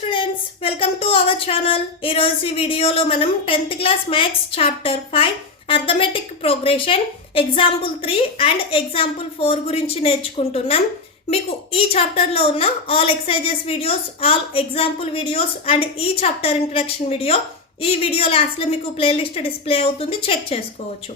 Students, welcome to our channel. ఈరోజు ఈ వీడియోలో మనం 10th class maths chapter 5 arithmetic progression example 3 and example 4 గురించి నేర్చుకుంటున్నాం. మీకు ఈ చాప్టర్లో ఉన్న all exercises videos, all example videos and ఈ చాప్టర్ ఇంట్రడక్షన్ వీడియో ఈ వీడియో లాస్ట్లో మీకు ప్లేలిస్ట్ డిస్ప్లే అవుతుంది, చెక్ చేసుకోవచ్చు.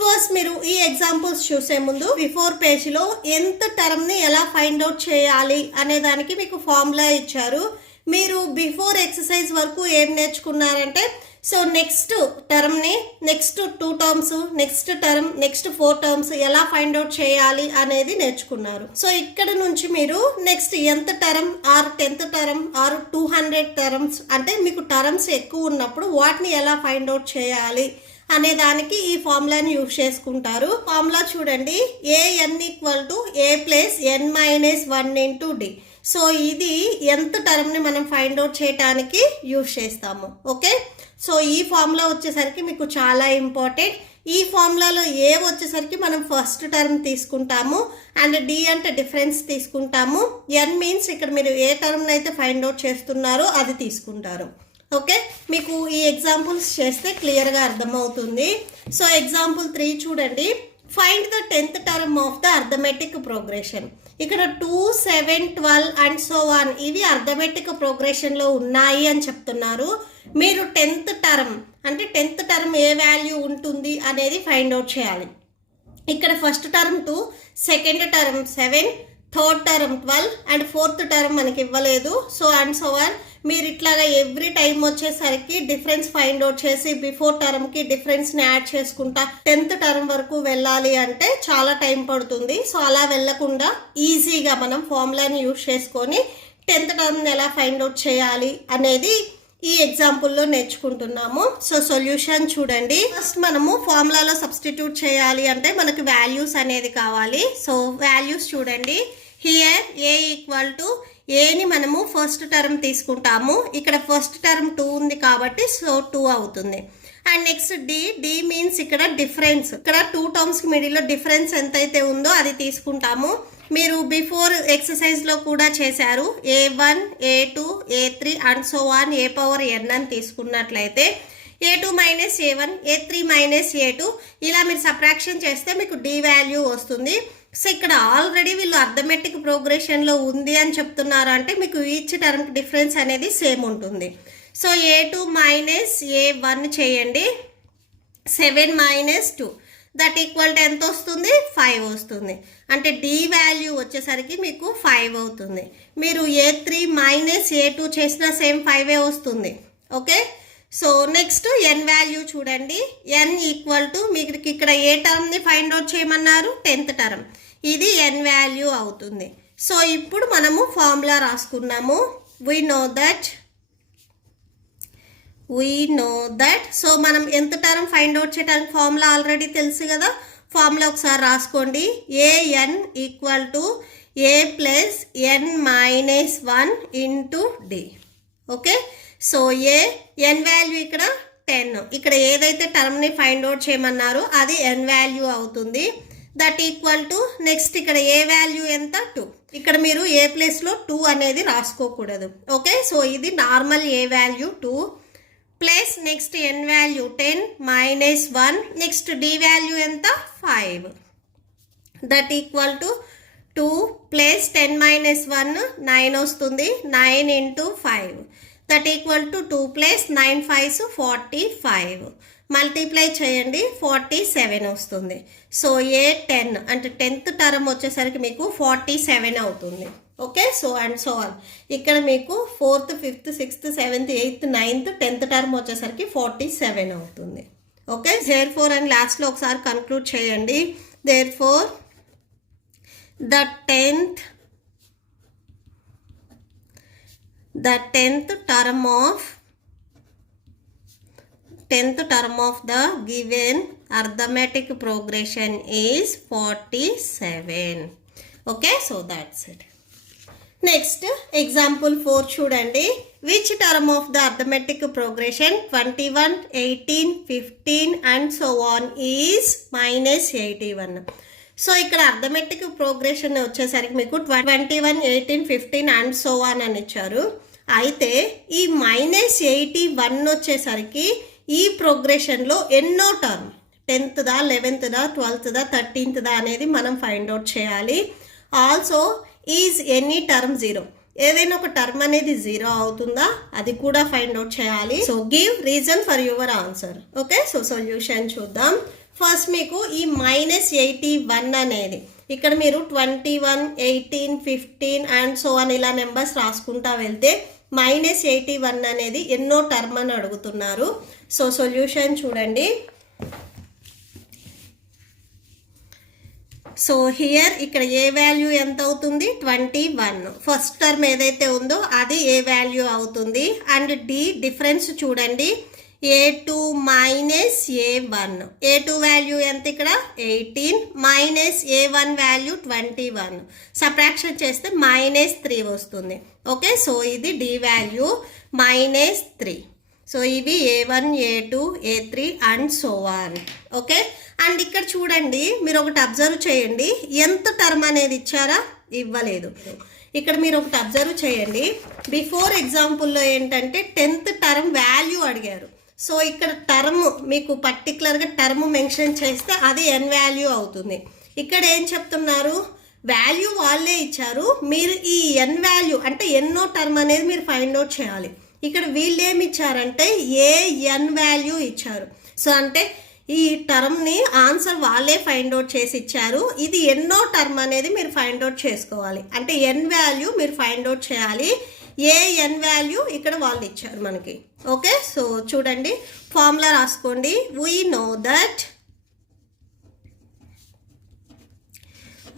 ఫస్ట్ మీరు ఈ ఎగ్జాంపుల్స్ చూసే ముందు బిఫోర్ పేజ్లో ఎంత టర్మ్ని ఎలా ఫైండ్ అవుట్ చేయాలి అనే దానికి మీకు ఫార్ములా ఇచ్చారు. మీరు బిఫోర్ ఎక్సర్సైజ్ వరకు ఏం నేర్చుకున్నారంటే, సో నెక్స్ట్ టర్మ్ని next 2 terms, next term, next 4 terms ఎలా ఫైండ్ అవుట్ చేయాలి అనేది నేర్చుకున్నారు. సో ఇక్కడ నుంచి మీరు నెక్స్ట్ ఎంత term or 10th term or 200 terms అంటే మీకు టర్మ్స్ ఎక్కువ ఉన్నప్పుడు వాటిని ఎలా ఫైండ్ అవుట్ చేయాలి అనే దానికి ఈ ఫార్ములాని యూజ్ చేసుకుంటారు. ఫార్ములా చూడండి, an equal to a plus n minus 1 into D. So ఇది ఎంత టర్మ్ని మనం ఫైండ్ అవుట్ చేయడానికి యూజ్ చేస్తాము. ఓకే, సో ఈ ఫార్ములా వచ్చేసరికి మీకు చాలా ఇంపార్టెంట్. ఈ ఫార్ములాలో ఏ వచ్చేసరికి మనం ఫస్ట్ టర్మ్ తీసుకుంటాము అండ్ డి అంటే డిఫరెన్స్ తీసుకుంటాము. n మీన్స్ ఇక్కడ మీరు ఏ టర్మ్ని అయితే ఫైండ్ అవుట్ చేస్తున్నారో అది తీసుకుంటారు. ఓకే, మీకు ఈ ఎగ్జాంపుల్స్ చేస్తే క్లియర్గా అర్థమవుతుంది. సో ఎగ్జాంపుల్ 3 చూడండి, find the 10th term of the arithmetic progression. ఇక్కడ 2, 7, 12 అండ్ సో ఆన్ ఇవి అర్థమెటిక్ ప్రోగ్రెషన్లో ఉన్నాయి అని చెప్తున్నారు. మీరు 10th టర్మ్ అంటే 10th టర్మ్ ఏ వాల్యూ ఉంటుంది అనేది ఫైండ్ అవుట్ చేయాలి. ఇక్కడ first term 2, second term 7, third term 12 and fourth term మనకి ఇవ్వలేదు. సో అండ్ సో ఆన్ మీరు ఇట్లాగా ఎవ్రీ టైం వచ్చేసరికి డిఫరెన్స్ ఫైండ్ అవుట్ చేసి బిఫోర్ టర్మ్కి డిఫరెన్స్ని యాడ్ చేసుకుంటా 10th టర్మ్ వరకు వెళ్ళాలి అంటే చాలా టైం పడుతుంది. సో అలా వెళ్ళకుండా ఈజీగా మనం ఫార్ములాని యూజ్ చేసుకొని 10th టర్మ్ని ఎలా ఫైండ్ అవుట్ చేయాలి అనేది ఈ ఎగ్జాంపుల్లో నేర్చుకుంటున్నాము. సో సొల్యూషన్ చూడండి, ఫస్ట్ మనము ఫార్ములాలో సబ్స్టిట్యూట్ చేయాలి అంటే మనకి వాల్యూస్ అనేది కావాలి. సో వాల్యూస్ చూడండి, హియర్ ఏ ఈక్వల్ టు ఏని మనము ఫస్ట్ టర్మ్ తీసుకుంటాము. ఇక్కడ ఫస్ట్ టర్మ్ 2 ఉంది కాబట్టి సో 2 అవుతుంది. అండ్ నెక్స్ట్ డి మీన్స్ ఇక్కడ డిఫరెన్స్, ఇక్కడ 2 టర్మ్స్కి మిడిల్లో డిఫరెన్స్ ఎంతైతే ఉందో అది తీసుకుంటాము. మీరు బిఫోర్ ఎక్సర్సైజ్లో కూడా చేశారు, a1, a2, a3 and so on a power n అని తీసుకున్నట్లయితే a2 minus a1, a3 minus a2 ఇలా మీరు సబ్ట్రాక్షన్ చేస్తే మీకు డి వాల్యూ వస్తుంది. సో ఇక్కడ ఆల్రెడీ వీళ్ళు అర్థమెటిక్ ప్రోగ్రెషన్లో ఉంది అని చెప్తున్నారు అంటే మీకు ఈచ్ టర్మ్కి డిఫరెన్స్ అనేది సేమ్ ఉంటుంది. సో a2 మైనస్ a1 చేయండి, 7 మైనస్ 2 దట్ ఈక్వల్ టు ఎంత వస్తుంది, 5 వస్తుంది. అంటే డి వాల్యూ వచ్చేసరికి మీకు 5 అవుతుంది. మీరు a3 మైనస్ a2 చేసినా సేమ్ 5 వస్తుంది. Okay, so next n value చూడండి, n ఈక్వల్ టు మీకు ఇక్కడ ఏ టర్మ్ని ఫైండ్ అవుట్ చేయమన్నారు, 10th టర్మ్, ఇది n వాల్యూ అవుతుంది. సో ఇప్పుడు మనము ఫార్ములా రాసుకున్నాము. వీ నో దట్ సో మనం ఎంత టర్మ్ ఫైండ్ అవుట్ చేయడానికి ఫార్ములా ఆల్రెడీ తెలుసు కదా. ఫార్ములా ఒకసారి రాసుకోండి, an equal to a plus n minus 1 into D. Okay, so n value ఇక్కడ 10, ఇక్కడ ఏదైతే టర్మ్ని ఫైండ్ అవుట్ చేయమన్నారో అది n వాల్యూ అవుతుంది. దట్ ఈక్వల్ టు నెక్స్ట్ ఇక్కడ ఏ వాల్యూ ఎంత, 2. ఇక్కడ మీరు ఏ ప్లేస్లో 2 అనేది రాసుకోకూడదు. ఓకే, సో ఇది normal A value 2 plus next n value 10 minus 1, next D value ఎంత, 5. That equal to 2 plus 10 minus 1 9 వస్తుంది, 9 into 5 that equal to 2 plus 9 5 45. Multiply చేయండి, 47 వస్తుంది. సో ఏ 10 అంటే 10th టర్మ్ వచ్చేసరికి మీకు 47 అవుతుంది. Okay, so and so on ఇక్కడ మీకు 4th, 5th, 6th, 7th, 8th, 9th, 10th term వచ్చేసరికి 47 అవుతుంది. ఓకే, దేర్ఫోర్ అని లాస్ట్లో ఒకసారి కన్క్లూడ్ చేయండి. Therefore the 10th term of the given arithmetic progression is 47. Okay, so that's it. Next example 4 చూడండి, which term of the arithmetic progression 21, 18, 15 and so on is minus 81. So ఇక్కడ arithmetic progression వచ్చేసరికి మీకు 21, 18, 15 and so on అని ఇచ్చారు. అయితే ఈ -81 వచ్చేసరికి ఈ ప్రోగ్రెషన్లో ఎన్నో term, 10th, 11th, 12th, 13th అనేది మనం ఫైండ్ అవుట్ చేయాలి. ఆల్సో ఈజ్ ఎనీ టర్మ్ 0, ఏదైనా ఒక టర్మ్ అనేది 0 అవుతుందా అది కూడా ఫైండ్ అవుట్ చేయాలి. So give reason for your answer. Okay, so solution చూద్దాం. ఫస్ట్ మీకు ఈ -81 అనేది ఇక్కడ మీరు 21, 18, 15 అండ్ సో అని ఇలా నెంబర్స్ రాసుకుంటా వెళ్తే -81 అనేది ఎన్నో టర్మ్ అని అడుగుతున్నారు. సో సొల్యూషన్ చూడండి. సో హియర్ ఇక్కడ ఏ వాల్యూ ఎంత అవుతుంది, 21. ఫస్ట్ టర్మ్ ఏదైతే ఉందో అది ఏ వాల్యూ అవుతుంది. అండ్ డి డిఫరెన్స్ చూడండి, a2 -a1, a2 వాల్యూ ఎంత ఇక్కడ 18 -a1 వాల్యూ 21, సబ్ట్రాక్షన్ చేస్తే -3 వస్తుంది. ఓకే, సో ఇది డి వాల్యూ -3. సో ఇవి a1, a2, a3 and so on. Okay, and ఇక్కడ చూడండి, మీరు ఒకటి అబ్జర్వ్ చేయండి, ఎంత టర్మ్ అనేది ఇచ్చారా, ఇవ్వలేదు. ఇక్కడ మీరు ఒకటి అబ్జర్వ్ చేయండి, బిఫోర్ ఎగ్జాంపుల్లో ఏంటంటే 10th టర్మ్ వాల్యూ అడిగారు. సో ఇక్కడ టర్మ్ మీకు పర్టికులర్గా టర్మ్ మెన్షన్ చేస్తే అది n వాల్యూ అవుతుంది. ఇక్కడ ఏం చెప్తున్నారు, వాల్యూ వాళ్ళే ఇచ్చారు, మీరు ఈ n వాల్యూ అంటే ఎన్నో టర్మ్ అనేది మీరు ఫైండ్ అవుట్ చేయాలి. ఇక్కడ వీళ్ళు ఏమి ఇచ్చారంటే n వాల్యూ ఇచ్చారు. సో అంటే ఈ టర్మ్ని ఆన్సర్ వాళ్ళే ఫైండ్ అవుట్ చేసి ఇచ్చారు. ఇది ఎన్నో టర్మ్ అనేది మీరు ఫైండ్ అవుట్ చేసుకోవాలి. అంటే n వాల్యూ మీరు ఫైండ్ అవుట్ చేయాలి, n వాల్యూ ఇక్కడ వాళ్ళు ఇచ్చారు మనకి. ఓకే, సో చూడండి, ఫార్ములా రాసుకోండి.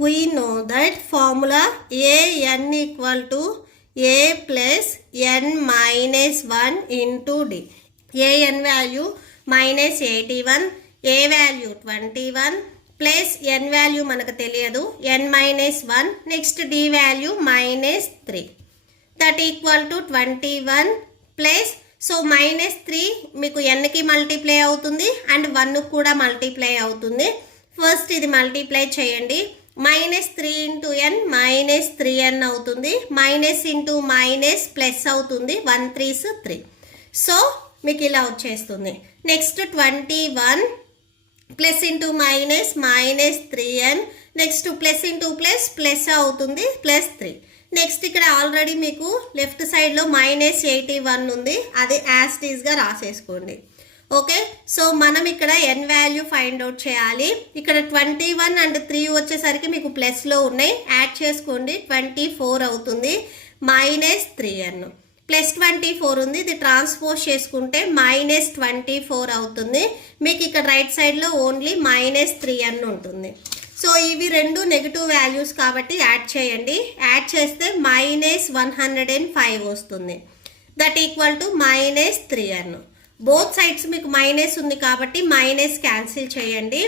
we know that formula an equal to a plus n minus 1 into d. an value -81, a value 21 plus n value మనకు తెలియదు n-1, next d value -3, that equal to 21 plus, so -3 మీకు nకి multiply అవుతుంది and 1 కూడా multiply అవుతుంది. First ఇది multiply చేయండి, -3 into n -3n అవుతుంది, minus into minus plus అవుతుంది, 1 3s 3. సో మీకు ఇలా వచ్చేస్తుంది. Next 21 plus into minus -3n, next plus into plus plus అవుతుంది, +3. నెక్స్ట్ ఇక్కడ ఆల్రెడీ మీకు లెఫ్ట్ సైడ్లో -81 ఉంది, అది యాజ్ ఇట్ ఈస్గా రాసేసుకోండి. ఓకే, సో మనం ఇక్కడ n వాల్యూ ఫైండ్ అవుట్ చేయాలి. ఇక్కడ 21 అండ్ 3 వచ్చేసరికి మీకు ప్లస్లో ఉన్నాయి, యాడ్ చేసుకోండి, 24 అవుతుంది, -3n ప్లస్ 24 ఉంది, ఇది ట్రాన్స్పోజ్ చేసుకుంటే -24 అవుతుంది. మీకు ఇక్కడ రైట్ సైడ్లో ఓన్లీ -3n ఉంటుంది. సో ఇవి రెండు నెగిటివ్ వాల్యూస్ కాబట్టి యాడ్ చేయండి, యాడ్ చేస్తే -105 వస్తుంది, that equal to -3n. Both sides మీకు మైనస్ ఉంది కాబట్టి మైనస్ క్యాన్సిల్ చేయండి.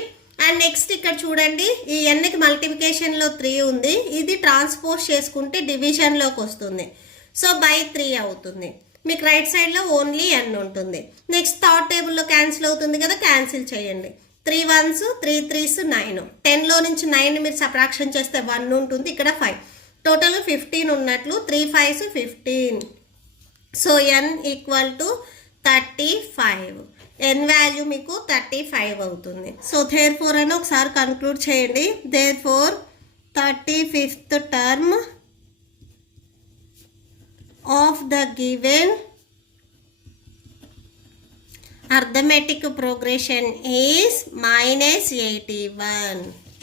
అండ్ నెక్స్ట్ ఇక్కడ చూడండి, ఈ nకి మల్టిప్లికేషన్లో 3 ఉంది, ఇది ట్రాన్స్పోజ్ చేసుకుంటే డివిజన్లోకి వస్తుంది, సో బై 3 అవుతుంది. మీకు రైట్ సైడ్లో ఓన్లీ n ఉంటుంది. నెక్స్ట్ థర్డ్ టేబుల్లో క్యాన్సిల్ అవుతుంది కదా, క్యాన్సిల్ చేయండి. 3 1s 3 3s 9, 10లో నుంచి 9 మీరు సబ్ట్రాక్షన్ చేస్తే 1 ఉంటుంది, ఇక్కడ 5, టోటల్ 15 ఉన్నట్లు, 3 5s 15. So n equal to 35, n value మీకు 35 అవుతుంది. సో దేర్ఫోర్ అని ఒకసారి కన్క్లూడ్ చేయండి. Therefore 35th term of the given arithmetic progression is -81.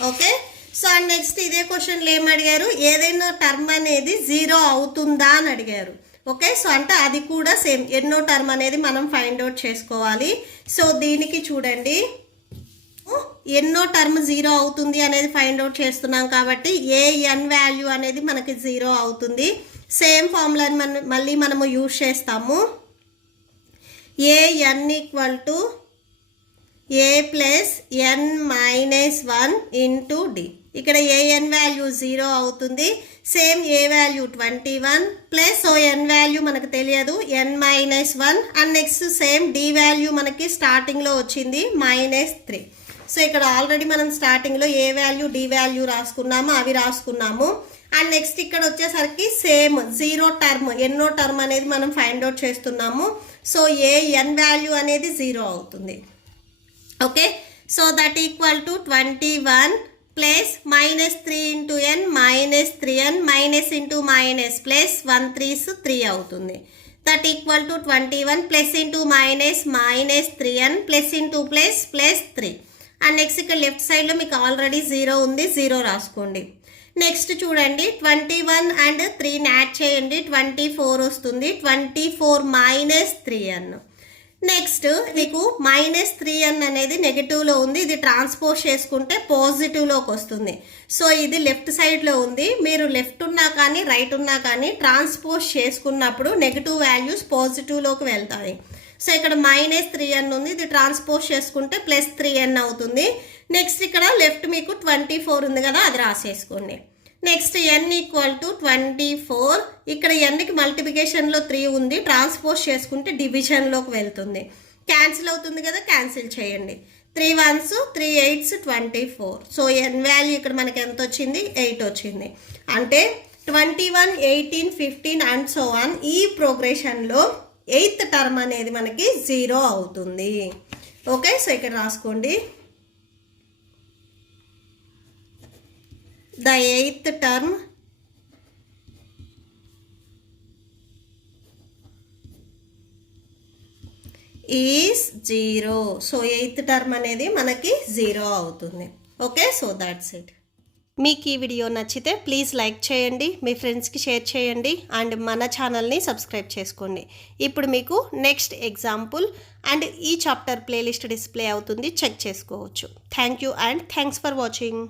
Okay, so next ఇదే క్వశ్చన్లో ఏం అడిగారు, ఏదైనా టర్మ్ అనేది 0 అవుతుందా అని అడిగారు. ఓకే, సో అంటే అది కూడా సేమ్ ఎన్నో టర్మ్ అనేది మనం ఫైండ్ అవుట్ చేసుకోవాలి. సో దీనికి చూడండి, ఎన్నో టర్మ్ 0 అవుతుంది అనేది ఫైండ్ అవుట్ చేస్తున్నాం కాబట్టి n వాల్యూ అనేది మనకి 0 అవుతుంది. సేమ్ ఫార్ములాని మళ్ళీ మనము యూజ్ చేస్తాము. an equal to a plus n-1 into d. ఇక్కడ an వాల్యూ 0 అవుతుంది, same a value 21 plus, so n value మనకు తెలియదు n-1, and next same d value మనకి స్టార్టింగ్లో వచ్చింది -3. సో ఇక్కడ ఆల్రెడీ మనం స్టార్టింగ్లో a వాల్యూ d వాల్యూ రాసుకున్నాము, అవి రాసుకున్నాము. అండ్ నెక్స్ట్ ఇక్కడ వచ్చేసరికి సేమ్ 0 టర్మ్, ఎన్నో టర్మ్ అనేది మనం ఫైండ్ అవుట్ చేస్తున్నాము. సో ఏ ఎన్ వాల్యూ అనేది 0 అవుతుంది. Okay, so that equal to 21 plus -3 into N -3n minus into minus plus 1 3s 3 అవుతుంది. That equal to 21 plus into minus -3n plus into plus plus 3. And next ఇక్కడ left సైడ్లో మీకు already 0 ఉంది, 0 రాసుకోండి. Next చూడండి 21 and 3ని add చేయండి, 24 వస్తుంది. 24 -3n. Next మీకు -3n అనేది నెగిటివ్లో ఉంది, ఇది ట్రాన్స్పోజ్ చేసుకుంటే పాజిటివ్లోకి వస్తుంది. సో ఇది లెఫ్ట్ సైడ్లో ఉంది, మీరు లెఫ్ట్ ఉన్నా కానీ రైట్ ఉన్నా కానీ ట్రాన్స్పోజ్ చేసుకున్నప్పుడు నెగిటివ్ వాల్యూస్ పాజిటివ్లోకి వెళ్తాయి. సో ఇక్కడ -3n ఉంది, ఇది ట్రాన్స్పోజ్ చేసుకుంటే +3n అవుతుంది. నెక్స్ట్ ఇక్కడ లెఫ్ట్ మీకు 24 ఉంది కదా, అది రాసేసుకోండి. నెక్స్ట్ n ఈక్వల్ టు 24, ఇక్కడ nకి మల్టిప్లికేషన్లో 3 ఉంది, ట్రాన్స్పోజ్ చేసుకుంటే డివిజన్లోకి వెళ్తుంది. క్యాన్సిల్ అవుతుంది కదా, క్యాన్సిల్ చేయండి. 3 1s 3 8s 24. So n value ఇక్కడ మనకి ఎంత వచ్చింది, 8 వచ్చింది. అంటే 21 18 15 అండ్ సో ఆన్ ఈ ప్రోగ్రెషన్లో 8th టర్మ్ అనేది మనకి 0 అవుతుంది. ఓకే, సో ఇక్కడ రాసుకోండి. The 8th term is 0. So 8th term అనేది మనకి 0 అవుతుంది. Okay, so that's it. మీకు ఈ వీడియో నచ్చితే ప్లీజ్ లైక్ చేయండి, మీ ఫ్రెండ్స్కి షేర్ చేయండి అండ్ మన ఛానల్ని సబ్స్క్రైబ్ చేసుకోండి. ఇప్పుడు మీకు నెక్స్ట్ ఎగ్జాంపుల్ అండ్ ఈ చాప్టర్ ప్లేలిస్ట్ డిస్ప్లే అవుతుంది, చెక్ చేసుకోవచ్చు. Thank you and thanks for watching.